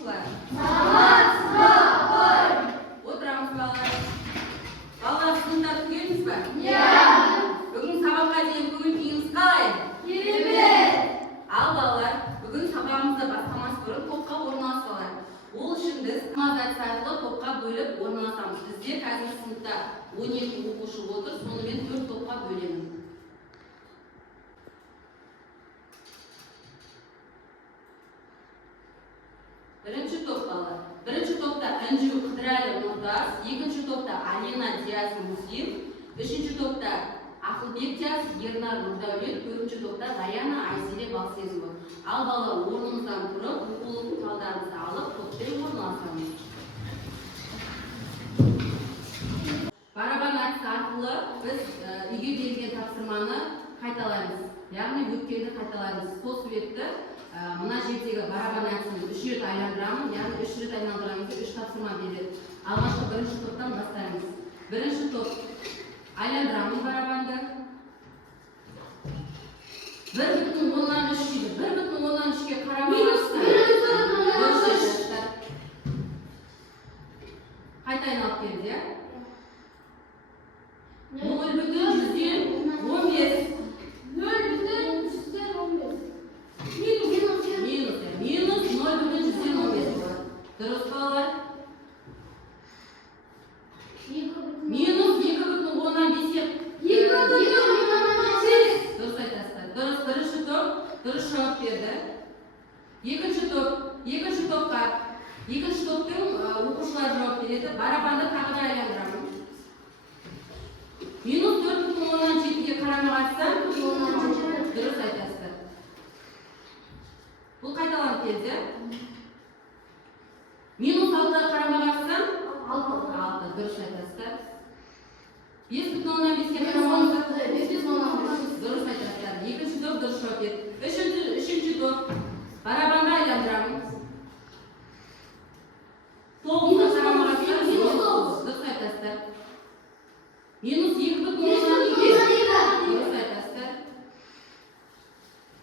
оқушылар? Намаз. Отырамыз балалар. Балалар, сыныпта түгелміз бе? Иә. Бүгін сабаққа дейін көңіл күйіңіз қалай? Керемет. Ал балалар, бүгін сабағымызды бастамас бұрын топқа орналасалар. Ол үшін біз намаз арқылы топқа бөліп орналасамыз. Бізде қазір сыныпта 12 оқушы отыр, сонымен 4 топқа бөлеміз. Бірінші топ балалар. Бірінші топта Анжу Қыдырәлі Нұрдас, екінші топта Алина Диас Мусин, үшінші топта Ақылбек Диас, Ернар Нұрдәулет, төртінші топта Даяна Айсере Балсезова. Ал балалар, орнымыздан тұрып, оқулық құралдарымызды алып, топпен орналасамыз. Барабан әдісі арқылы біз үйге берген тапсырманы қайталаймыз. Яғни өткенді қайталаймыз. Сол себепті мына жердегі барабан әдісін 3 рет айландырамын, яғни 3 рет айналдырамыз, 3 тапсырма береді. Алғашқы бірінші топтан бастаймыз. Бірінші топ айландырамыз барабанды. 1,3 дейді. 1,3-ке қарама-қарсы. Қайта айналып келді, иә? 0,115. Минус 0,115 болады. Дұрыс балалар? Минус 2,15. Дұрыс айтасыздар. Дұрыс, бірінші топ дұрыс жауап берді. Екінші топқа екінші топтың оқушылар жауап береді. Барабанды тағы да айландырамын. Минус 4,17-ге қарама-қарсы. Дұрыс айтасыздар. Бұл қайталанып келді. Минус 6-ға қарама-қарсы. 6. Дұрыс айтасыздар. 5,15-ге қарама-қарсы. Дұрыс айтасыздар. Екінші топ дұрыс жауап берді. Үшінші топ барабанды айландырамыз. 9-ға қарама-қарсы. Дұрыс айтасыздар. Минус 2,12. Дұрыс айтасыздар.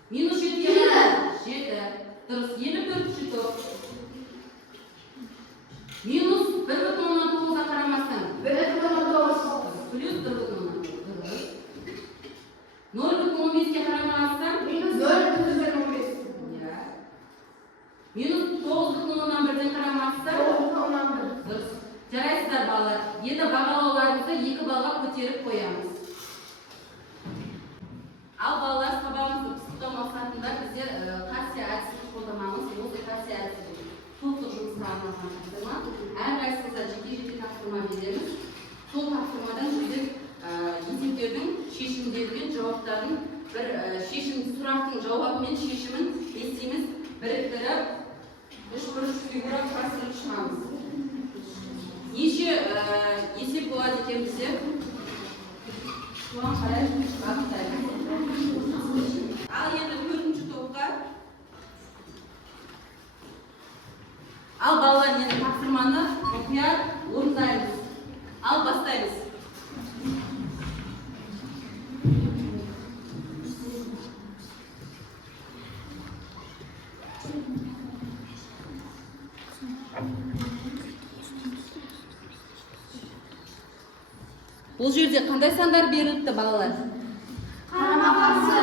Минус 7-ге 7. Дұрыс. 54-ші топ. Минус 1,19-ға қарамастан. Плюс 1,19. Дұрыс. 0,15-ге қарамастан. Минус 9,11-ден қарамастан. Дұрыс. Жарайсыздар балалар. Енді бағалауларымызды 2 балға көтеріп қоямыз. Ал балалар, сабағымызды пысықтау мақсатында біздер қасия әдісін қолданамыз. Осы қасия әдісі топтық жұмысқа арналған тапсырма. Әрқайсымызға жеке тапсырма береміз. Сол тапсырмадан біздер есептердің шешімдері мен жауаптарын бір сұрақтың жауабы мен шешімін естиміз, біріктіріп, үшбұрыш фигура құрастырып шығамыз. Неше есеп болады екен бізде? Соған қарай бағыттаймыз. Ал енді 4-ші топқа. Ал балалар, енді тапсырманы мұқият орындаймыз. Ал бастаймыз. Бұл жерде қандай сандар беріліпті балалар? Қарама-қарсы.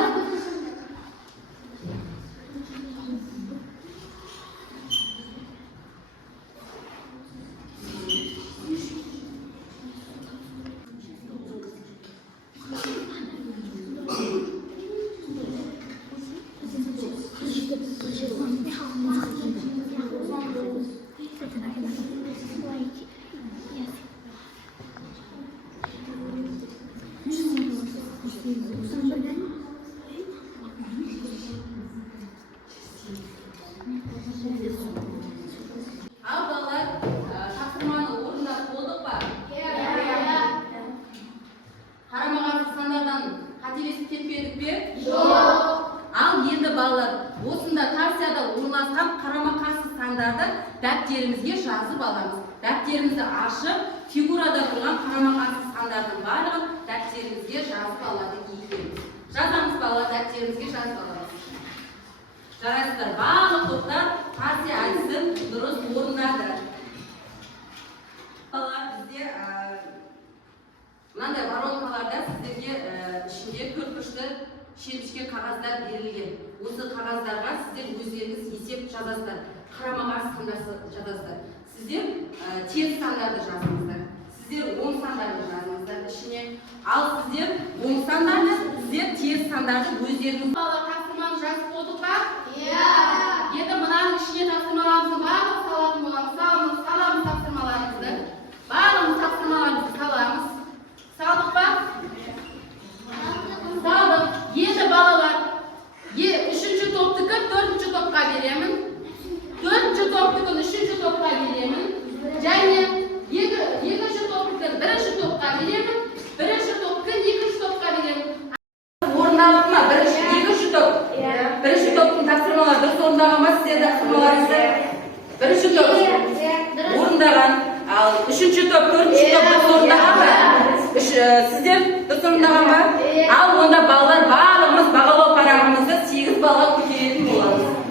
Ал балалар, тапсырманы орындап болдық па? Қарама-қарсы сандардан қателесіп кетпедік пе? Жоқ. Ал енді балалар, осында тарсияда орналасқан қарама-қарсы сандарды дәптерімізге жазып аламыз. Дәптерімізді ашып, фигурада тұрған қарама-қарсы сандардың барлығын дәптерімізге жазып алады екенбіз. Жазамыз балалар, дәптерімізге жазып аламыз. Жарайсыздар, барлық топтар партия әдісін дұрыс орындады. Балалар, бізде мынандай воронкаларда сіздерге ішінде төртбұрышты шемішке қағаздар берілген. Осы қағаздарға сіздер өздеріңіз есеп жазасыздар. Қарама-қарсы жазасыздар. Сіздер тез сандарды жазыңыздар. Сіздер 10 сандарды жазыңыздар ішіне. Ал сіздер 10 сандарды, сіздер тез сандарды өздеріңіз. Балалар, тапсырманы жазып болдық па? Иә. Енді мынаның ішіне тапсырмаларымызды барлық салатын боламыз. Саламыз тапсырмаларымызды. Барлығымыз тапсырмаларымызды саламыз. Салдық па? Салдық. Енді балалар, үшінші топтікі төртінші топқа беремін. Төртінші топтікін үшінші топқа беремін. Және екінші топтікін бірінші топқа беремін. Бірінші топтікін екінші топқа беремін. Орындалды ма? Екінші топ. Бірінші топтың тапсырмалары дұрыс орындаған ма? Сіздер тапсырмаларыңызды? Бірінші топ орындаған. Ал үшінші топ, төртінші топ дұрыс орындаған ба? Сіздер дұрыс орындаған ба? Ал онда балалар